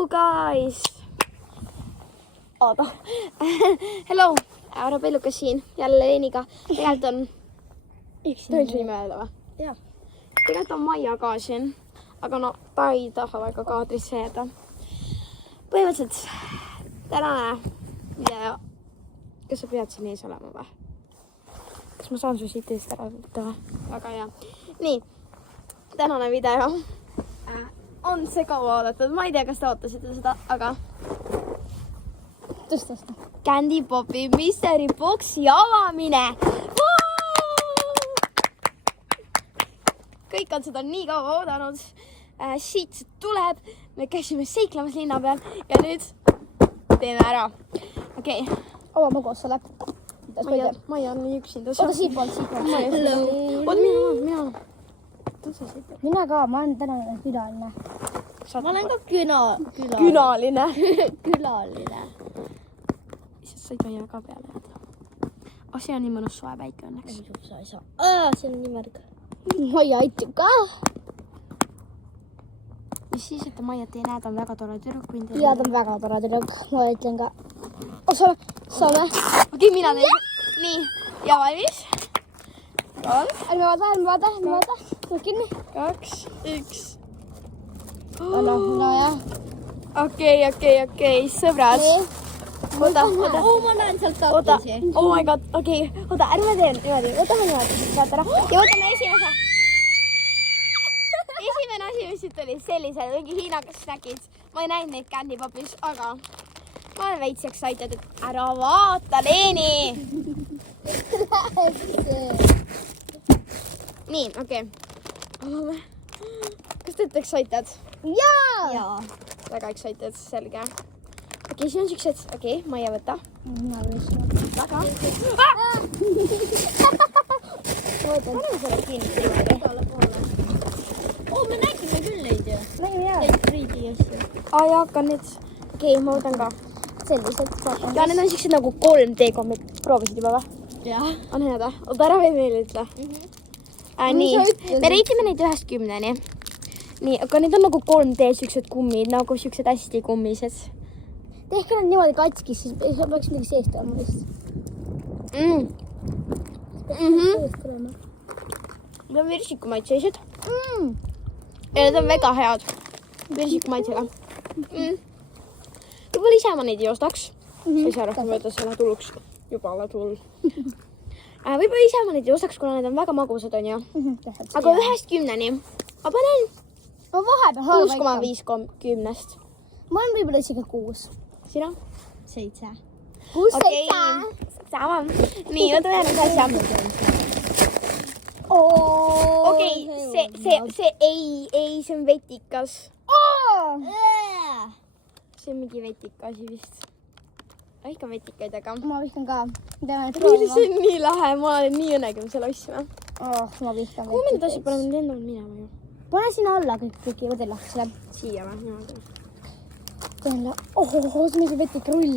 Hello guys! Oota. Hello! Arapellukas siin. Jälle Leeniga. Tegelikult on... Tohiks nime öelda või? Jah. Tegelikult on Maia ka siin. Aga no, ta ei taha väga kaadrisse jääda. Põhimõtteliselt tänane video... Kas sa pead siin ees olema või? Kas ma saan su siit eest ära võtta või? Väga hea. Nii. Tänane video on see kaua oodatud. Ma ei tea, kas te ootasite seda, aga... Tõsta. Candy Popi Mystery Boxi avamine! Kõik on seda nii kaua oodanud. Siit see tuleb. Me käisime seiklemas linna peal ja nüüd teeme ära. Okei. Ava ma koos selle. Maia on nii üksinda. Oota siitpoolt. Oota, mina. Mina ka, ma olen täna külaline. Ma olen ka külaline. Külaline. Sa ei tohi väga peale jääda. See on nii mõnus soe päike õnneks. Sa ei saa. See on nii märg. Maia aitab ka. Mis siis, et Maiat ei näe, ta on väga tore tüdruk. Ja ta on väga tore tüdruk. Ma ütlen ka. Saame. Okei, mina teen. Nii, ja valmis. Ärme vaata. Kinni. 2, 1. No jah. Okei, sõbrad. Oota. Ma näen sealt Oota, tahtisi. oh my god, okei. Oota, ärme teen niimoodi. Võtame niimoodi. Saate ära. Ja võtame esimese. Esimene asi, mis siit oli sellised, mingi Hiina snäkid. Ma ei näinud neid Candy Popis, aga ma olen veits excited, et ära vaata, Leeni. Nii, okei. Kas te olete excited? Jaa. Väga excited, selge. Okei, siin on siuksed, Maia võta. Väga. Paneme selle kinni. Me nägime küll neid ju. Nägime jaa. Neid friidi asju. Ja hakkan nüüd. Okei, ma võtan ka. Sellised. Ja need on siuksed nagu 3D-kommid. Proovisid juba või? Jah. On head või? Oota, ära või meile ütle. Nii, me reitime neid 1-10. Nii, aga need on nagu 3D siuksed kummid, nagu siuksed hästi kummised. Tehke nad niimoodi katskis, siis peaks midagi seest olema vist. Need on virsikumaitseised. Ja need on väga head. Virsikumaitsega. Võib-olla ise ma neid ei ostaks. Sa ei saa rohkem võtta selle tuluks. Jubala tull. Võib-olla ise ma neid ei ostaks, kuna need on väga magusad, on ju. Aga 1-10. Ma panen Ma vahepeal 6,5 Ma olen võib-olla isegi 6. Sina? 7. 6, Okei. 7. Sama. Nii, võtame järgmise asja. Okei, see ei, see on vetikas. See on mingi vetika asi vist. Ikka vetikaid, aga... Ma vihkan ka. See on nii lahe, ma olen nii õnne, kui me selle ostsime. Ma vihkan Kuhu me need asjad paneme lendavad minema ju? Pane sinna alla kõik võtad lahti. Siia või? Niimoodi. See on mingi vetikrull.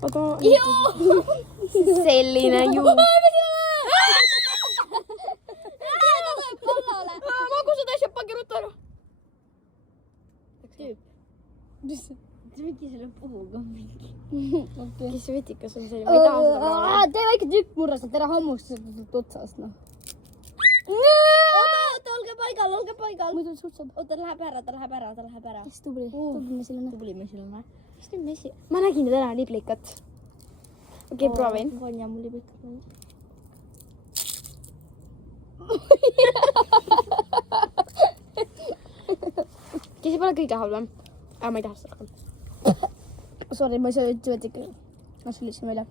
Oota. Selline ju. Magusad asjad, pange ruttu ära. Tüüp. Mis? Mingi selle puhuga mingi. Kes see vetikas on selline? Ma ei taha seda praegu. Tee väike tükk murra sealt ära hammustatud otsast. Oota, olge paigal. Muidu sutsab. Oota, ta läheb ära. Kes tubli mesilane. Tubli mesilane. Mis nüüd messi? Ma nägin täna liblikat. Okei, proovin. Vanja mul liblikat. Kes ei pole kõige halvem? Ma ei taha seda. Sorry, ma ei saa üldse ikka. Ma sülitasin välja.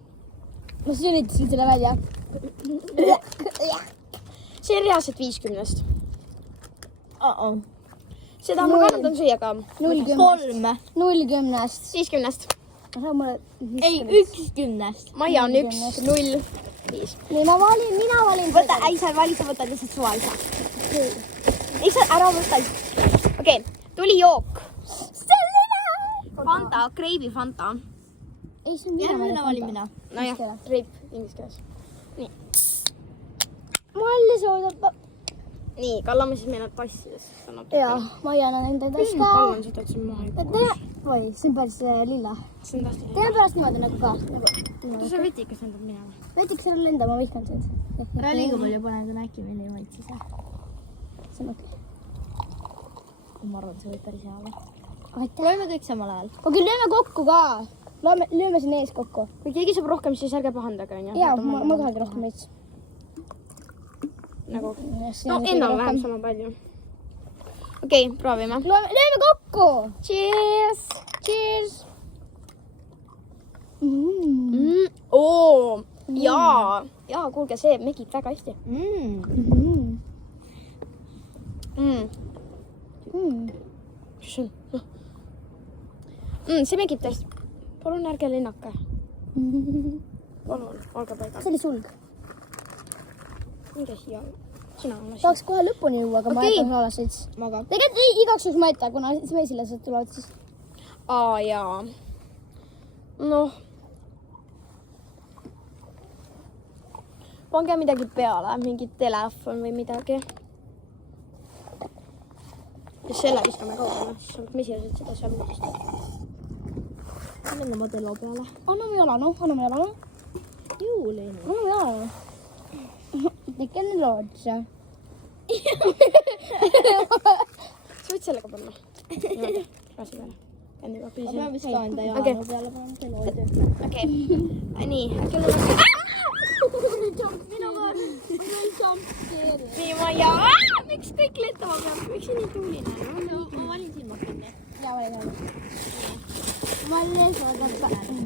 Ma sülitasin selle välja. See on reaalselt 50. Seda ma kannatan süüa ka. 0-10. 0-10. 50. Ei, 1-10. Maia on 1, 0, 5. Nii, mina valin. Võta, sa valid, sa võtad lihtsalt suvalise. Lihtsalt ära võta. Okei, tuli jook. Fanta, Kreivi Fanta. Ei, see on Järgmine valin mina. Nojah, Kreip inglise keeles. Nii. Malli soodab. Nii, kallame siis meile tassidest. Jaa, Maia on enda taska. Kallan seda, et see maha ei kuule. oi, see on päris lilla. see on tõesti teeme pärast niimoodi nagu ka. see vetikas lendab minema. Vetiks ära lenda, ma vihkan sind. ära liiga palju pane, kui äkki meil ei maitse see. see on okei. Ma arvan, see võib päris hea olla. Aitäh. Loeme kõik samal ajal. okei, lööme kokku ka. Lööme siin ees kokku. kui keegi saab rohkem, siis ärge pahandage, onju. jaa, ma tahangi rohkem veits. nagu, no enam-vähem sama palju. okei, proovime. Lööme kokku. Cheers! Cheers. Oo, jaa, kuulge, see megib väga hästi. Mis see on? See megib tõesti. Palun ärge lennake. Palun, olge paigal. see oli sulg. Minge siia. Sina on asi. Tahaks kohe lõpuni jõua, aga ma Okei. jätan alas veits. Ma ka. Tegelikult igaks juhuks ma jätan, kuna mesilased tulevad siis. Aa, jaa. Noh. Pange midagi peale, mingi telefon või midagi. Ja selle viskame kaugele, siis saavad mesilased seda seal mõistada. Mennä Matelo peale. Anname jalanu, anname jalanu. Juuliin. Anname jalanu. Tekee ne loodsa. Sa võid sellega panna. Niimoodi, raasi peale. Enne juba Ma piisab. pean vist ka enda jalanu Okei. peale panema, see loodi. Okei. Nii, äkki on nii, ma jaa. Miks kõik lendama peab? Miks see nii tuuline on? Ma valin silmad kinni. Jaa, vale, vale. Ma valin silmad kinni.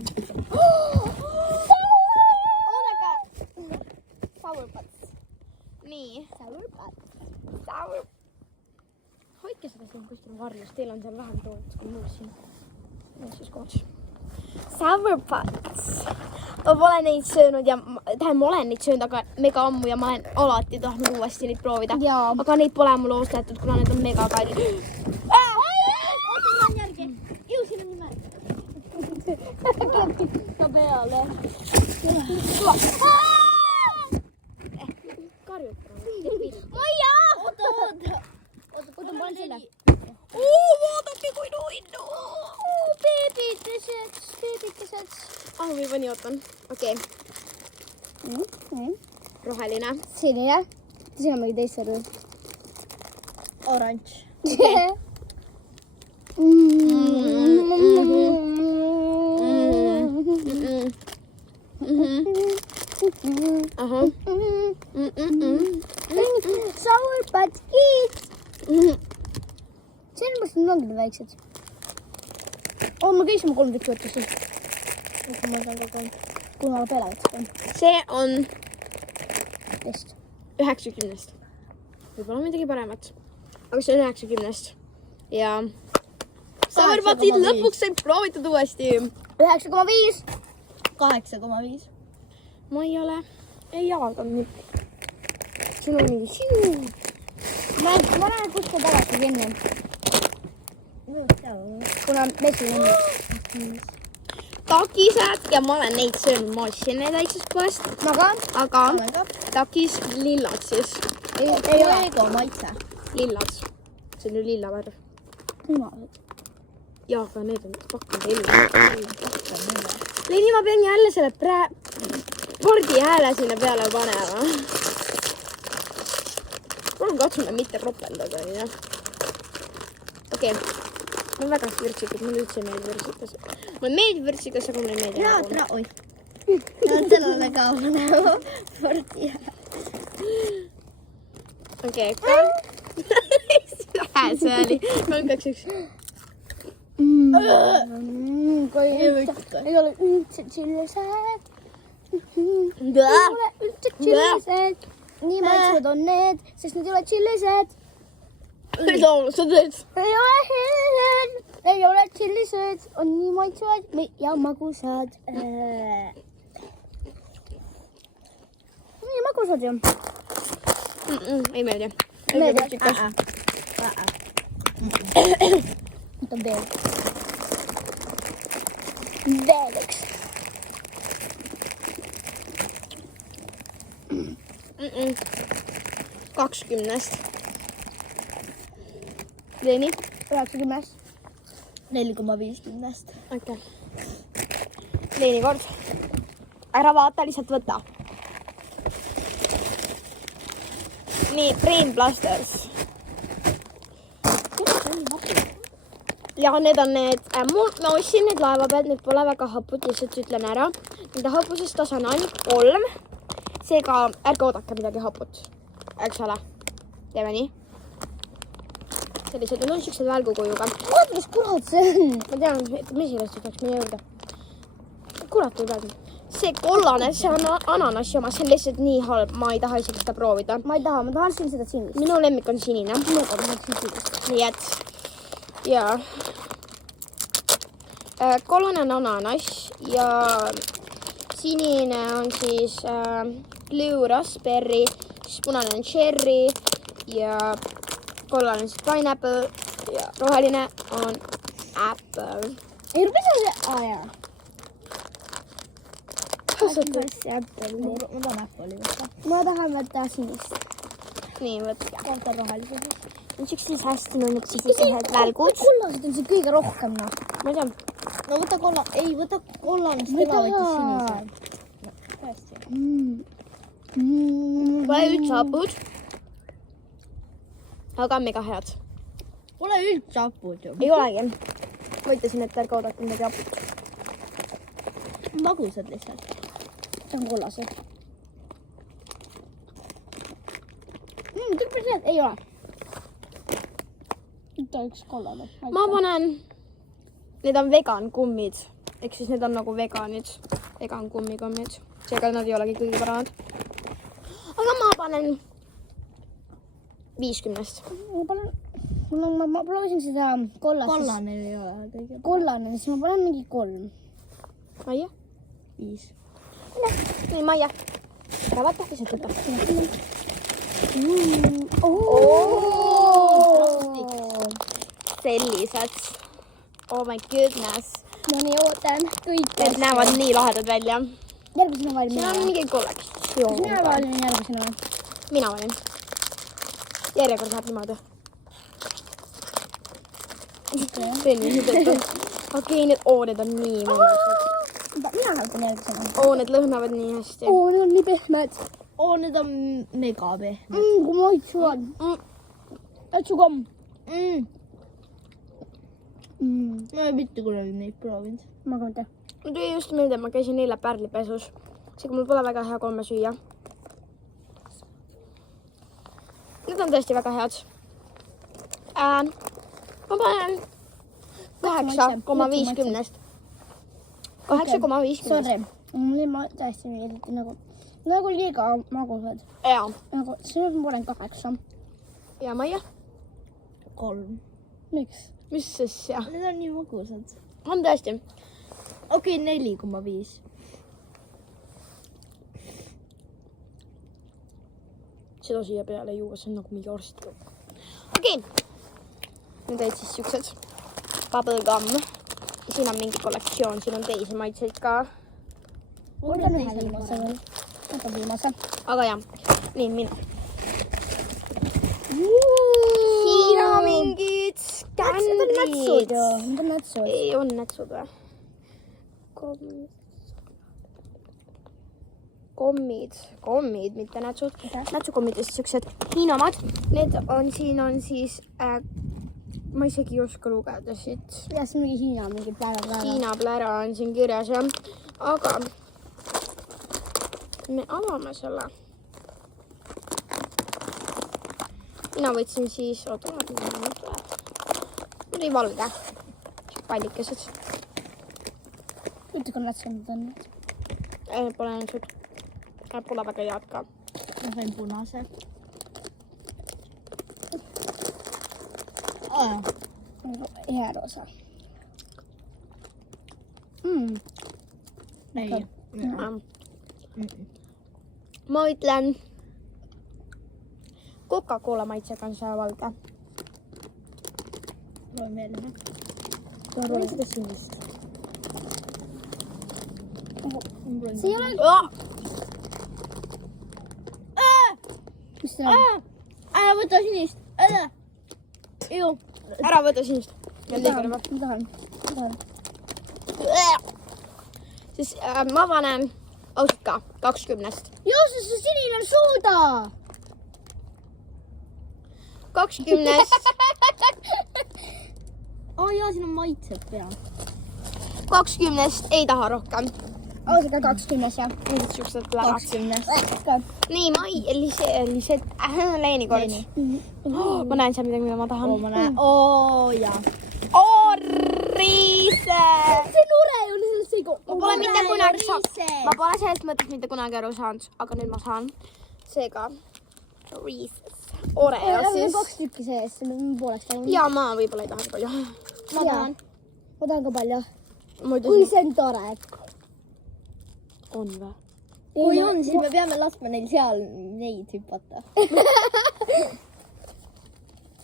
Oodake. Sour Pats. Nii. Sour Pats. Sour. Hoidke seda siin kuskil varjus, teil on seal vähem toodud kui mul siin. Nüüd siis koos. Sour Pats. Ma pole neid söönud ja ma olen neid söönud, aga mega ammu ja ma olen alati tahtnud uuesti neid proovida. Jaa. Aga neid pole mul ostetud, kuna need on mega kallid. Oota, ma olen järgi. Ju, siin on nime. Ka peale. Karjuta. Maia! Oota, Oota, ma panen selle. Vaadake kui nuinnu. Beebikesed. Ah, ma juba nii ootan. Okei. Roheline. Sinine. Siin on mingi teist värvi. Orange. Ahah. Sour Pats kiit. Sellepärast need ongi nii väiksed. Ma käisin 3 tükki võttasin. Ma saan ka 3. Kui ma peale võtsin. See on Test. 90-st. Võib-olla midagi paremat. Aga see on 90-st. Ja Sour Patsid 8,5. lõpuks sai proovitud uuesti. 9,5. 8,5. Ma ei avaldanud nii. Sul on mingi siu. Ma lähen kuskil tagasi enne. Kuna mesi on. Takised ja ma olen neid söönud, ma ostsin neid väiksest poest. Ma ka. Aga Olen ka. takis lillad siis. Ei ole ego maitse. Lillad. See on ju lilla värv. Punased. Jaa, aga need on pakkunud lilla. Leini, ma pean jälle selle pordi hääle sinna peale panema. Palun katsume mitte ropendada, nii jah. Okei. Ma olen väga vürtsikud, mulle üldse ei meeldi vürtsikas. Mulle meeldib vürtsikas, aga mulle ei meeldi. Oi. Sellele ka panema. Porti. Okei, see oli. 3, 2, 1. Ei ole üldse chillised. Ei ole üldse chillised. Nii maitsvad on need, sest need ei ole chillised. Ei saa unustada, et Ei ole chillised, on nii maitsvad ja magusad. Nii magusad ju. ei meeldi. Meeldi. Vürtsikas. Võtan veel. Veel üks. Mm-mm. 20-st. Leeni? 90. 4,50. okei. Leeni kord. Ära vaata, lihtsalt võta. nii, Dream Blasters. ja need on need, ma ostsin need laeva pealt, need pole väga hapud, lihtsalt ütlen ära. Nende hapusest tase on ainult 3. Seega ärge oodake midagi haput. Eks ole. Teeme nii. Sellised, need on siuksed välgukujuga. Oot, mis kurat see on? Ma tean, et mesilast läks meie juurde. Kurat ei praegu. See kollane, see on ananassi oma, see on lihtsalt nii halb. Ma ei taha isegi seda proovida. Ma ei taha, ma tahan siin seda sinist. Minu lemmik on sinine. Minuga ma tahaksin sinist. Nii et, jaa. Kollane on ananass ja sinine on siis blue raspberry, siis punane on cherry ja kollane on siis pineapple ja roheline on apple. Ei, rupes on see... jaa. Ma tahan Apple'i võtta. Ma tahan võtta sinist. Nii, võtke. Vaata rohelised. On siuksed hästi nunnuksed sellised välgud. Kollased on see kõige rohkem, noh. Ma ei tea. No võta võta kollane, siis Ma ei tema võttis taha. sinise. Tõesti. Pole üldse hapud. Aga mega head. Pole üldse hapud ju. Ei olegi. Ma ütlesin, et ärge oodake midagi hapud. Magusad lihtsalt. See on kollased. Tüüpil see, ei ole. Nüüd on üks kollane. Ma panen, need on vegan kummid, ehk siis need on nagu veganid, vegan kummikommid, seega nad ei olegi kõige paremad. Aga ma panen 50. Ma proovisin seda kollast. Kollane ei ole kõige. Kollane, siis ma panen mingi 3. Maia? 5. Nii, Maia. Ära vaata, lihtsalt võta. Sellised. Oh my goodness. Ma nii ootan kõik. Need näevad nii lahedad välja. Järgmisena valin Siin mina. on mingi kollektsioon. Mina valin järgmisena. Mina valin. Järjekord läheb niimoodi. Okei, need on nii mõnusad. Mina hääletan järgmisena. Need lõhnavad nii hästi. Need on nii pehmed. Need on mega pehmed. Kui maitsuvad. Ätsukomm. Ma ei mitte kunagi neid proovinud. Ma ka mitte. Mul tuli just meelde, ma käisin eile pärlipesus. Seega mul pole väga hea komme süüa. Need on tõesti väga head. Ma panen 8,50. 8,50. Sorry. Mulle ma täiesti meeldib nagu liiga magusad. Jaa. Siin on panen 8. Ja Maia? 3. Miks? Mis asja? Need on nii magusad. On tõesti. Okei, 4,5. Seda siia peale juua, see on nagu mingi arst. Okei. Need olid siis siuksed bubblegum. Siin on mingi kollektsioon, siin on teisi maitseid ka. Võtan ühe viimase veel. Võtan viimase. Aga jah, nii mina. Hiina mingid kändid. Need on nätsud. Ei, on nätsud või? Kommid, mitte nätsud. Nätsukommid on siuksed Hiina omad. Need on, siin on siis, ma isegi ei oska lugeda siit. Ja see on mingi Hiina, mingi plära. Hiina plära on siin kirjas jah. Aga me avame selle. Mina võtsin siis, oota, nüüd ei valge. Pallikesed. Ütle, kui nätsud on. Pole nätsud. Pole väga head ka. Ma sain punase. Hea roosa. Ei. Ma ütlen, Coca-Cola maitsega on see valge. Loen veel ühe. Proovin seda sinist. See ei ole... Mis see on? Ära võta sinist. Ära. Ju. Ära võta sinist. ma tahan. Siis mä panen, ausitkaa, 20. Jos se sininen suuta! 20. Jaa, siinä on maitset peal. 20. Ei taha rohkem. Ausika 20 ja Mingid siuksed lävad. 20. Nii, eli see Leeni kord. Ma näen seal midagi, mida ma tahan. Ma näen. Jaa. Riise! See nure on sellest seigu. Ma pole sellest mõttest mitte kunagi aru saanud, aga nüüd ma saan. Seega, Reese's. Oreo siis. 2 tükki sees, pooleks tahan. Ja ma võib-olla ei taha palju. Ma tahan ka palju. Kui Kui see on tore. on või? Kui on, siis me peame laskma neil seal neid hüpata.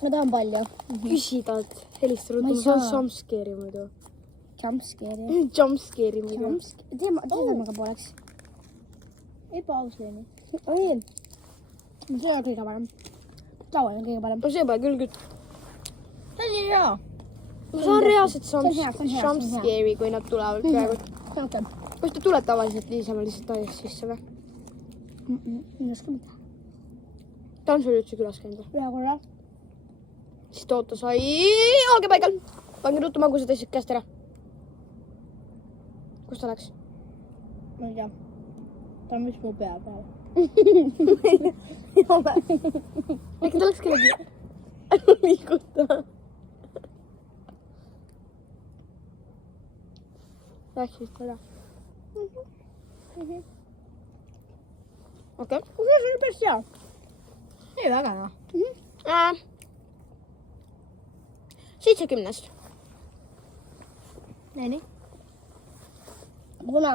Ma tahan palju. Küsida, et helistada, ma saan jumpscare'i muidu. Jumpscare'i. Jumpscare'i muidu. Teeme ka pooleks. Ebaaus Leeni. Oi. See on kõige parem. Laual on kõige parem. No see pole küll küll. See on hea. Ma saan reaalselt on hea. jumpscare'i, kui nad tulevad praegu. Vaata. Kas te tuled tavaliselt niisama lihtsalt aias sisse või? Ei oska mitte. Ta on sul üldse külas käinud või? Ühe korra. Siis Toota sai olge paigal. Pange ruttu magusad asjad käest ära. Kus ta läks? Ma ei tea. Ta on vist mu pea peal. Äkki ta läks kellegi liigutama. Läks vist ära. Okei. See on päris hea. Ei väga hea. 70. Leeni. Kuna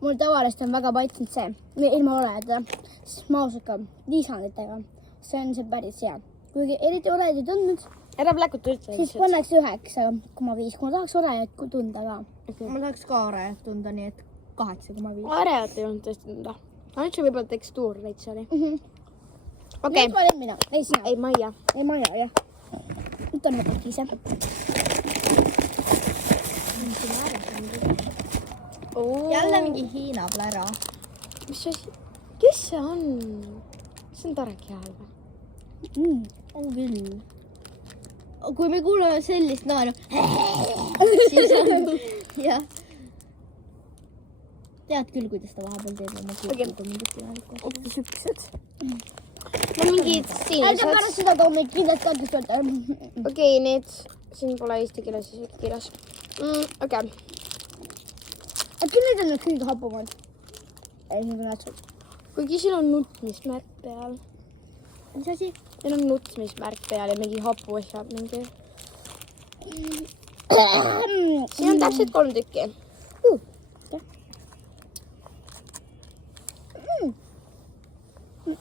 mul tavaliselt on väga paitsnud see, ilma olejata, siis mausika lisanditega. See on see päris hea. Kuigi eriti olejad ei tundnud, Ära pläkuta üldse. siis pannakse 9,5, kui ma tahaks olejat tunda ka. Ma tahaks ka arejat tunda, nii et 8,5. Areat ei olnud tõesti tunda. Ainult see võib-olla tekstuur veits oli. Okei. Nüüd valin mina. Ei sina. Ei, Maia. Ei ma ei jah. Nüüd on võtnud ise. Jälle mingi Hiina plära. Mis see asi? Kes see on? See on tore kehal või? On küll. Kui me kuuleme sellist naeru, siis on, jah. Tead küll, kuidas ta vahepeal teeb oma kuulda mingit imelikku. Hoopis üksused. No mingid Ärge sinised. pärast seda too meid kindlasti katkestada. Okei, need siin pole eesti keeles isegi kirjas. Okei. Äkki need on need kõige hapumad? Ei, need on nätsud. Kuigi siin on nutmismärk peal. Mis asi? Siin on nutmismärk peal ja mingi hapu asjad mingi. Siin on täpselt 3 tükki.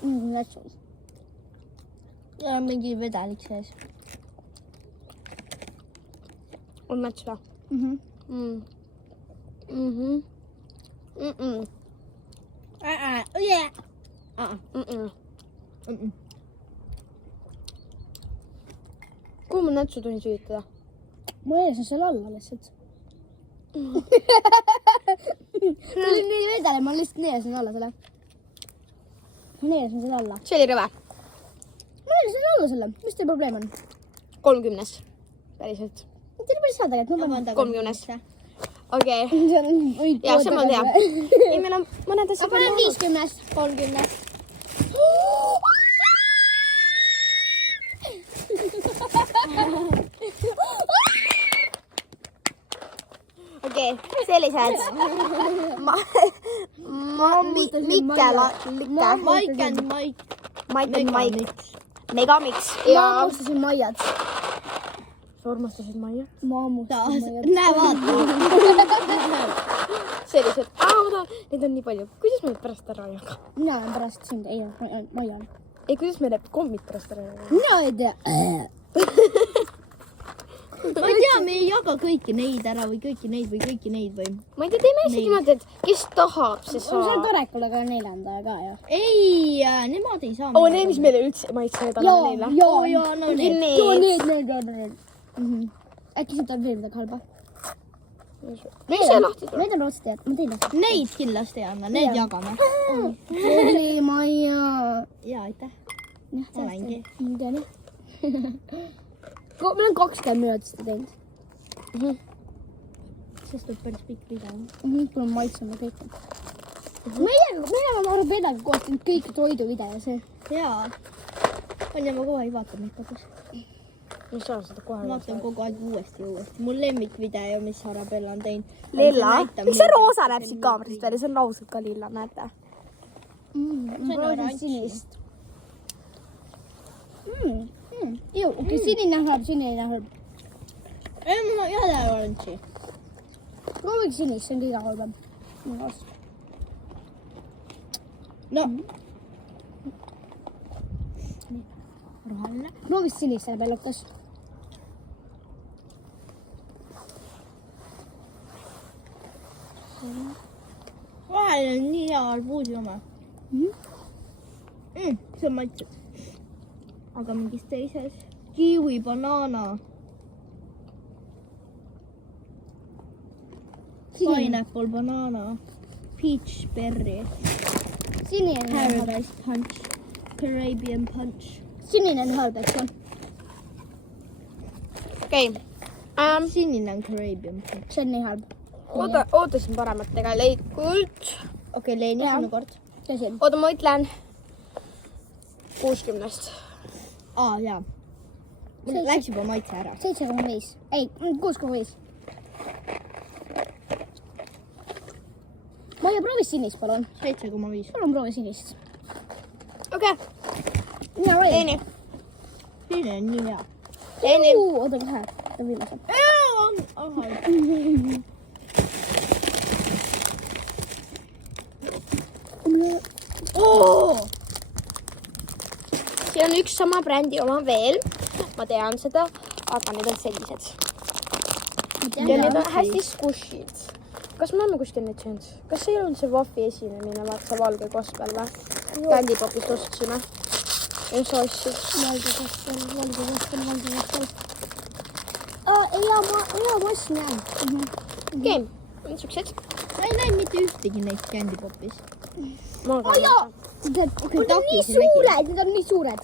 Nätsud. Ja on mingi vedelik sees. On mats või? Kuhu ma nätsu tohin süütada? Ma ees on seal alla lihtsalt. See oli nii vedele, ma lihtsalt neelasin alla selle. Ma neelasin selle alla. See oli rõve. Ma neelasin alla selle. Mis teil probleem on? 30. Päriselt. Teil päris hea tegelikult. Ma panen 30. Okei. see on Jaa, see ma tean. Ei, meil on mõned asjad. Ma panen 50. 30. Okei, sellised. Maik. Megamix. Ma Ja hammustasin Maiat. sa armastasid Maia? Ma hammustasin Maiat. Näe, vaata. Sellised. Neid on nii palju. Kuidas me need pärast ära jagame? Mina olen pärast sind. Ei, Maia. Ei, kuidas me need kommid pärast ära jagame? Mina ei tea. Ma ei tea, me ei jaga kõiki neid ära või kõiki neid või. Ma ei tea, teeme isegi niimoodi, et kes tahab, see See on saab. tore, kui aga 4. ka, jah. Ei, nemad ei saa. Need, mis meile üldse maitsevad, anname neile. Oo, jaa, no need. Need. Need. äkki siit on veel midagi halba? Miks see lahti tuleb? Need on roosted, ma tein lahti. Neid kindlasti ei anna, need jagame. Oli Maia. Jaa, aitäh. Jah, Olengi. Tean jah. Meil on 20 minutit seda teinud. Sest tuleb päris pikk video. Mul on maitsema kõik. Meie on Arabellaga koos teinud kõik toiduvideose. Jaa. On ja ma kogu aeg vaatan neid kodus. Mis sa seda kohe Vaatan kogu aeg uuesti. Mul lemmikvideo, mis Arabella on teinud. Lilla? Miks see roosa näeb siit kaamerist välja? See on lausult ka lilla, näete? Ma proovisin sinist. Okei, sinine halb. Ei, mul on jälle oranži. Proovige sinist, see on kõige halvem. No. Roheline. Proovi sinist, selle pellukas. Vahel on nii hea arbuusi oma. See on maitse. Aga mingis teises. Kiwi, banaana. Pineapple, banaana. Peach, berry. Sinine on halb. Paradise punch. Caribbean punch. Sinine on halb, eks ole? Okei. Sinine on Caribbean punch. See on nii halb. Ootasin paremat tegelikult. Okei, Leeni, sinu kord. Tõsi. Oota, ma ütlen 60-st. Jaa. Mul läks juba maitse ära. 7,5. Ei, 6,5. Maia, proovi sinist, palun. 7,5. Palun proovi sinist. Okei. Mina valin. Leeni. Sinine on nii hea. Leeni. Oota kohe. Ta on viimasel. On halb. Siin on üks sama brändi oma veel. Ma tean seda, aga need on sellised. Ja need on hästi squishid. Kas me oleme kuskil neid söönud? Kas see ei olnud see Waffi esinemine, vaata see valge kospel või? Candy Popist ostsime. Ja sa ostsid. Valge kospel. Jaa, ma ostsin jah. Okei, on siuksed. Ma ei näinud mitte ühtegi neist Candy Popis. Ma ka. Need on nii suured.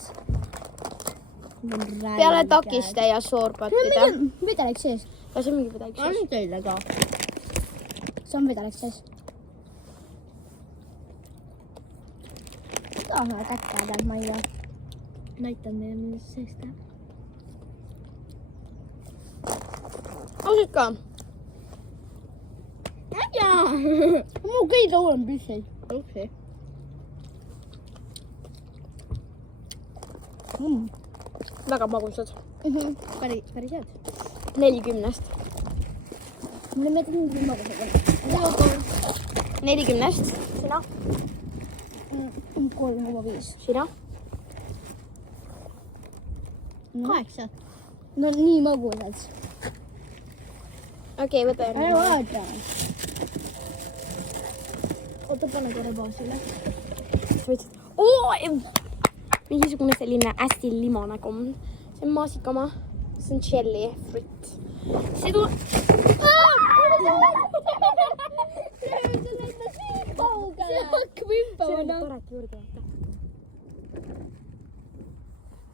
Peale takiste ja soorpattide. Vedeleks sees. Ja see on mingi midagi On siis. teile ka. See on vedeleks sees. Taha käkkada, ma ei tea. Näitan teile, milles sees teha. Ausalt ka. Jaa. Mul kõige hullem püssi. Okei. Väga magusad. Päris head. 40-st. Mulle meeldib mingi magusad. 40-st. Sina? 3,5. Sina? 8. No nii magusad. Okei, võta Ära järgmine. vaata. Oota, pane korra pausile. Mingisugune selline hästi limo nagu. See on maasikama. See on jelly fruit. See tuleb... See hakkab vimpama. Parati juurde võtta.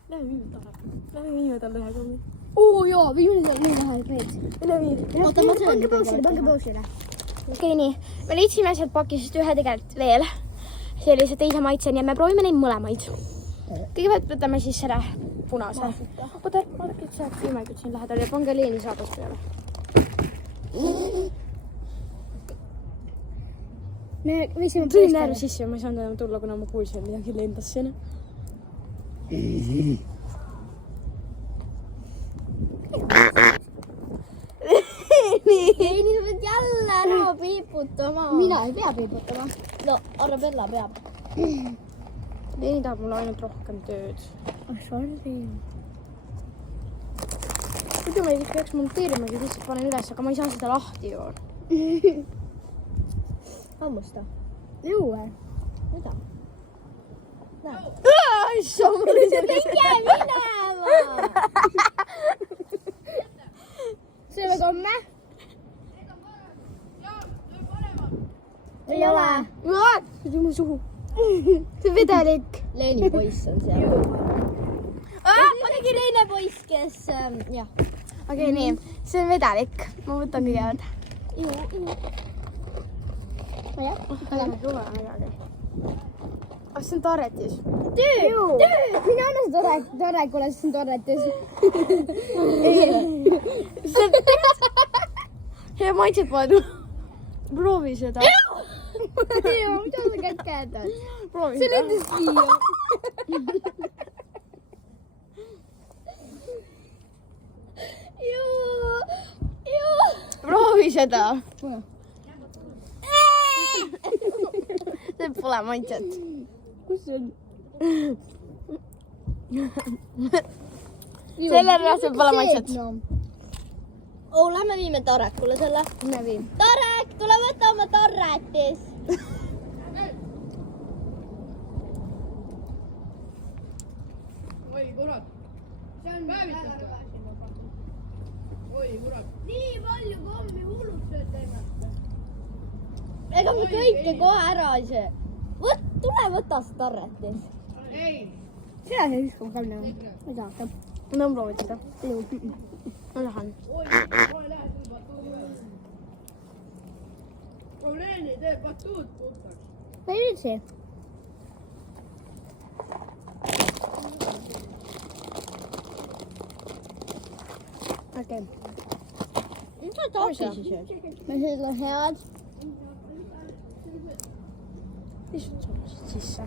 Lähme viime talle ühe kommi. Jaa, viimane seal nii vähe reed. Üle viime. Oota, ma söön. Pange pausile. Okei, nii. Me leidsime sealt pakisest ühe tegelikult veel. Sellise teise maitse, nii et me proovime neid mõlemaid. Kõigepealt võtame siis selle punase. Oota, vaadake, et see piimakud siin lähedal ja pange Leeni saabas peale. Me võisime Tõin nääru sisse ja ma ei saanud enam tulla, kuna ma kuulsin midagi lendas sinna. Ei, nüüd pead jälle ära piiputama. Mina ei pea piiputama. No, Arabella peab. Leeni tahab mulle ainult rohkem tööd. Sorry. Muidu ma ei peaks monteerimagi, lihtsalt panen üles, aga ma ei saa seda lahti ju. Hammusta. Juue. Mida? Minge minema! Syöme komme? Ei ole. See tuli mu suhu. See on vedelik. Leeni poiss on seal. Muidugi teine poiss, kes jah. Okei, nii. See on vedelik. Ma võtan kõigepealt. Jah. See on tarretis. Mine anna see tore, kuule, see on torretis. See maitseb palju. Proovi seda. Mida sa käed on? Proovi See seda. lendas siia. Proovi seda. Kuule. See pole maitset. Kus see on? Sellel rasel pole maitset. Oh, lähme viime Tarekule selle. Mine vii. Tarek, tule võta oma tarretis. Oi kurat, see on päevitatud. Oi kurat. Nii palju kommi hulluks sööd ennast. Ega me kõike kohe ära ei söö. Tule võta see tarretis. Ei, Seda see viskab ka minema. Ma ei taha. Ma tahan proovida seda. Ma tahan. Leeni teeb batuut puhtaks. Ma ei üldse. Okei. Mis sa tahvisi sööd? Need on head. Lihtsalt suunasid sisse.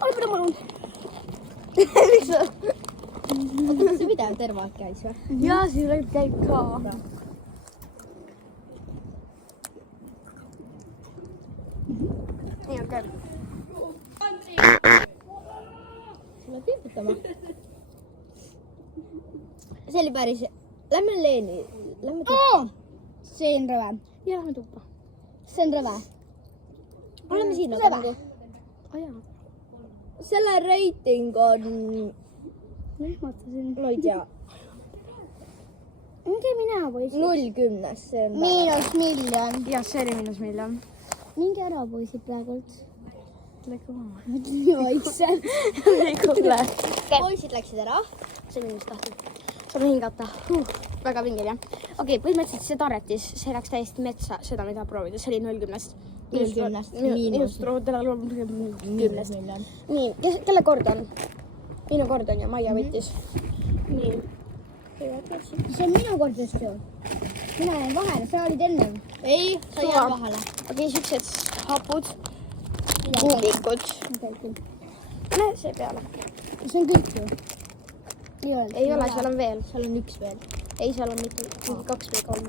Oi, mida ma olen? Miks sa? Kas see video terve aeg käis või? Jaa, siin käib ka. Nii, okei. Sulle piputama. See oli päris... Lähme Leeni. Lähme tuppa. See on rõve. Ja lähme tuppa. See on rõve. Oleme siin Rõve. nagu. Ajaa. Selle reiting on... Ehmatasin. Ma ei tea. Minge minema, poisid. 0-10, see on... -1,000,000. Jah, see oli -1,000,000. Minge ära, poisid, praegult. Läkku maha. Vaikselt. Läkku üle. Poisid läksid ära. See minust tahtnud. Saame hingata. Väga pingel, jah. Okei, põhimõtteliselt see tarretis, see läks täiesti metsa, seda me ei taha proovida. See oli 0-10-st. 0-10-st, Minust miinus. rohudele 10-st. 10. Nii, kelle kord on? Minu kord on ja Maia võttis. Nii. See on minu kord just ju. Mina jäin vahele, sa olid ennem. Ei, sa Suva. jääd vahele. Okei, siuksed hapud. Kuulikud. Näe see peale. See on kõik ju. Ei ole, seal on veel. Seal on üks veel. Ei, seal on mitu, 2 või 3.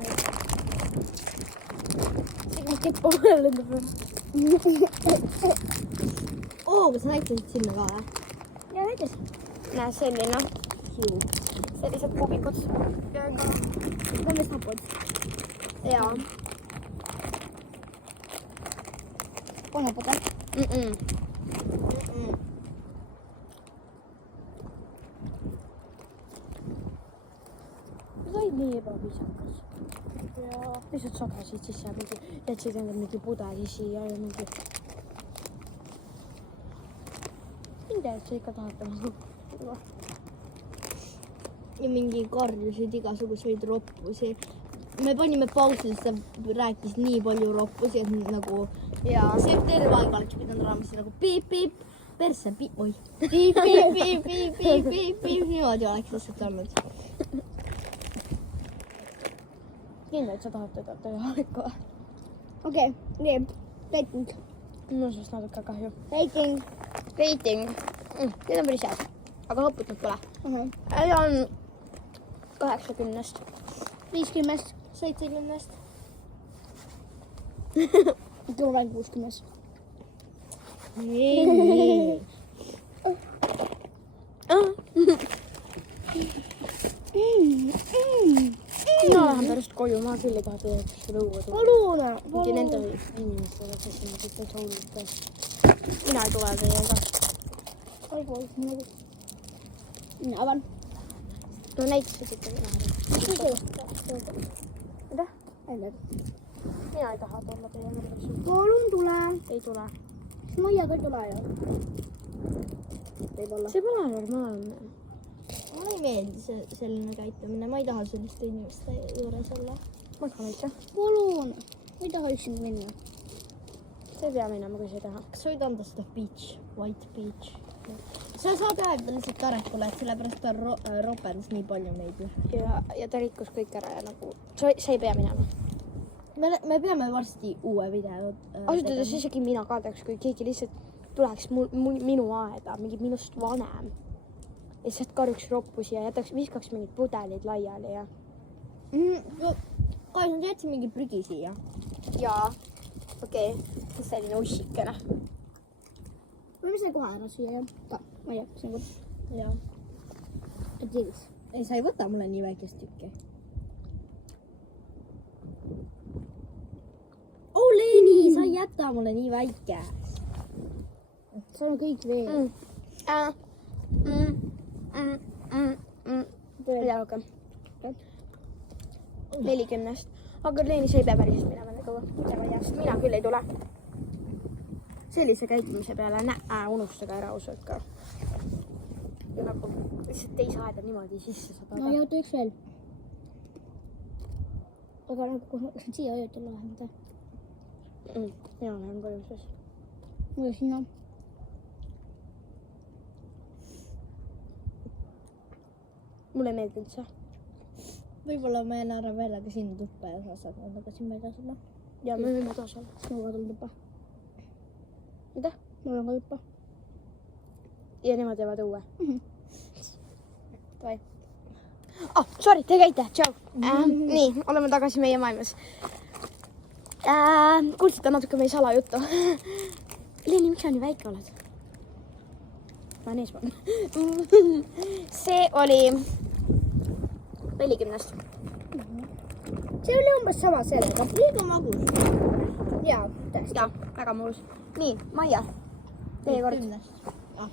See on kippu vahel lendab veel. Kas sa näitasid sinna ka või? Ja näitas. Näe, selline. Sellised kuubikud. Need on hapud. Jaa. On hapud või? Sa olid nii ebaviisakas. Lihtsalt sagasid sisse ja mingi, jätsid endale mingi pudeli siia ja mingi... Mind jätsid ikka tahate maha. Ja mingi karjusid igasuguseid roppusi. Me panime pausi, sest ta rääkis nii palju roppusi, et nagu... Jaa. See terve aeg oleks pidanud raamis nagu piip-piip, persse piip, oi. Piip-piip-piip-piip-piip-piip, niimoodi oleks lihtsalt olnud. Kindla, et sa tahad teda teha ikka. Okei, nii. Reiting. Mul on sellest natuke kahju. Reiting. Reiting. Need on päris head. Aga hõputnud pole. Ja on 80-st. 50. 70-st. Tule veel 60. Mina lähen pärast koju, ma küll ei taha teie seda õue tuua. Palun. Mingi nende inimestele, kes on kõik täitsa hullud. Mina ei tule teiega. Minä avan. No näitäpä sitten minä. Mitä? Ei löydy. Minä ei tahaa tuolla teidän. Kouluun tulee. Ei tule. Maija kai tulee jo. Ei voi olla. Se palaa normaalinen. Mulle ei meeldi se sellainen käyttäminen. Mä ei taha sellaista ihmistä juures olla. Moikka Meitsa. Kouluun. Mitä hoisin minua? Se pitää mennä, mä kysin tähän. Kas voit antaa sitä peach, white peach? Sä saat öelda lihtsalt Tarekule, et sellepärast ta ropendas nii palju meid. Ja ta rikkus kõik ära ja nagu... sa ei pea minema. Me peame varsti uue video Ausalt öeldes isegi mina kardaks, kui keegi lihtsalt tuleks minu aeda, mingi minust vanem. Ja lihtsalt karjuks roppusi ja viskaks mingid pudelid laiali ja... Kai sa jätsid mingi prügi siia. Jaa. Okei. See selline ussikene. Võime selle kohe ära süüa ja ma ei hakka siin võtta. Jaa. Et jõudis. Ei, sa ei võta mulle nii väikest tükki. Oh, Leeni, sa ei jäta mulle nii väike. See on kõik veel. Mida rohkem? 40. Aga Leeni, sa ei pea päriselt minema nii kaua. Mina küll ei tule. Sellise käitumise peale unustage ära ausalt ka. Ja nagu lihtsalt teise aeda niimoodi sisse saada. No jõudu üks veel. Aga nagu kas nad siia ööd ei lähe? Mina lähen koju siis. Või sinna? Mulle ei meeldi üldse. Võib-olla ma jään ära veel, aga sinna tuppa ja sa saad nagu siin välja sulle. Ja me võime taas olla. Sinuga tuleb tuppa. Mida? Mul on ka tuppa. Ja nemad jäävad õue. Davai. Sorry, te käite. Tšau. Nii, oleme tagasi meie maailmas. Kuulsite natuke meie salajuttu. Leeni, miks sa nii väike oled? Ma olen eespool. See oli 40. See oli umbes sama sellega. Liiga magus. Jaa, täiesti. Jaa, väga mõnus. Nii, Maia. Teie kord. No,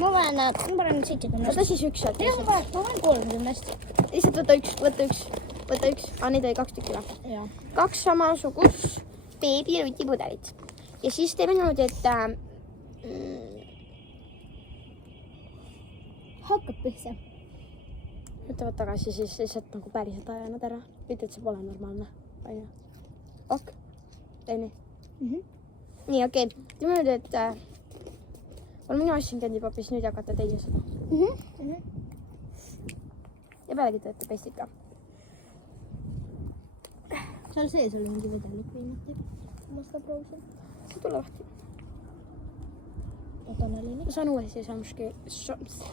ma panen 70. Võta siis üks sealt. Ma panen 30. Lihtsalt võta üks. Neid oli 2 tükki või? Jaa. 2 samasugust beebirutipudelit. Ja siis teeme niimoodi, et Hakkab pihse. võtavad tagasi siis lihtsalt nagu päriselt ajanud ära. Ütle, et see pole normaalne. Ok. Teine. Nii, okei. Teeme nüüd, et mina ostsin Candypopis, nüüd jagate teie seda. Ja pealegi teete pestid ka. Seal sees oli mingi vedelik viimati. Ma seda proovisin. See tule lahti. Oota, on oli nii. Ma saan uuesti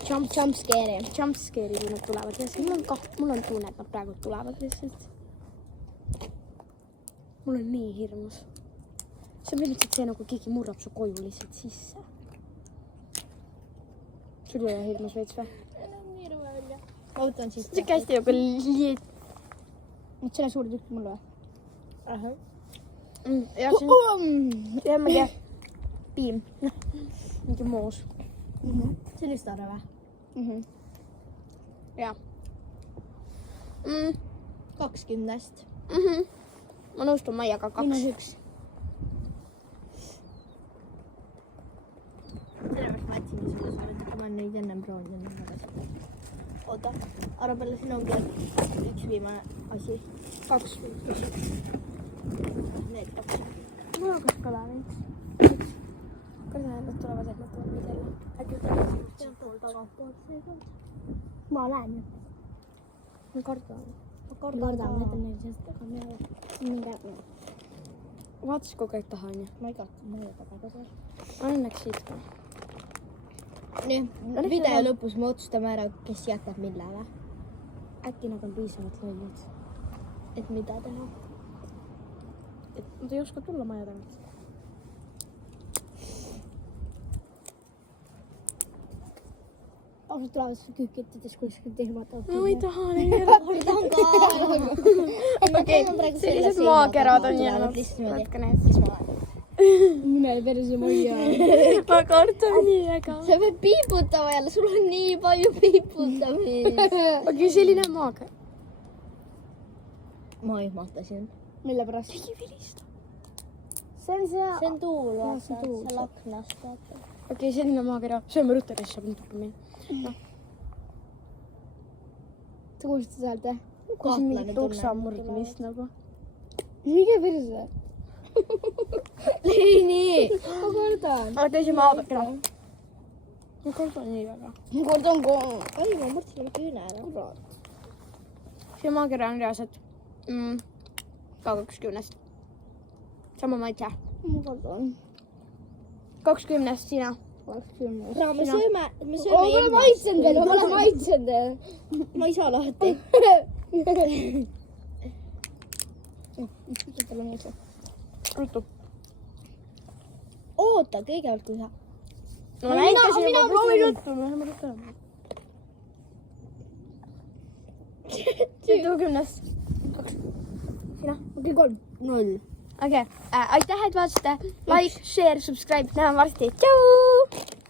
Jumpscare'i. jumpscare'i, kui nad tulevad. Ja mul on tunne, et nad praegu tulevad lihtsalt. Mul on nii hirmus. See on lihtsalt see, nagu keegi murrab su koju lihtsalt sisse. Sul ei ole hirmus veits või? Ma võtan siis. See kästi nagu liit. Nüüd selle suure tükki mulle või? Ja see on... Ja ma ei tea. Piim. Mingi moos. See on just ära või? Ja. 20. Ma nõustun Maiaga 2. Minus 1. Sellepärast ma jätsingi sulle suurelt, et ma olen neid ennem proovinud. Oota, arva peale siin ongi üks viimane asi. 2. Need 2. Mul on kas kala veits. Kas nad tulevad, et nad tulevad meid jälle? Äkki tulevad See on pool tagantpoolt seekord. Ma lähen ju. ma kardan. Ma kardan, ma jätan neil sellest taga meele. Mingi Vaatas kogu aeg taha, onju. Ma ei kahtlen, ma ei jäta taga seal. Õnneks siit ka. Nii, video lõpus me otsustame ära, kes jätab mille või? Äkki nad on piisavalt lollid. Et mida teha? Et nad ei oska tulla maja tagant. Ausalt tulevad küükittides, kui sa tehmatavad. No ei taha neid ära. Okei, Sellised maakerad on jäänud. Võtke need. mine perse majja. ma kardan nii väga. sa pead piiputama jälle, sul on nii palju piiputamist. okei, selline maaga. ma ehmatasin. mille pärast? ei vilista. see on see. see on tuul, see on vaata, tuul. seal aknast, vaata. okei, selline maakera. sööme ruttu, siis saab nüüd minna. sa kuulsid seda häält, jah? kuulsin mingit tuksa murdmist nagu. minge perse. nii. ma kardan. aga teise maakera. ma kardan nii väga. ma kardan ka. oi, ma murdsin oma küüne ära. see maakera on reaalselt ka 20. sama maitse. ma kardan. 20 sina. 20. no me sööme ma pole maitsenud veel, ma pole maitsenud veel. ma ei saa lahti. ruttu. oota, kõigepealt kui sa. no näitasin, ma proovin ruttu. me läheme ruttu ära. 20. sina. okei, 3. 0. okei, aitäh, et vaatasite. Like, share, subscribe, näeme varsti. Tšau.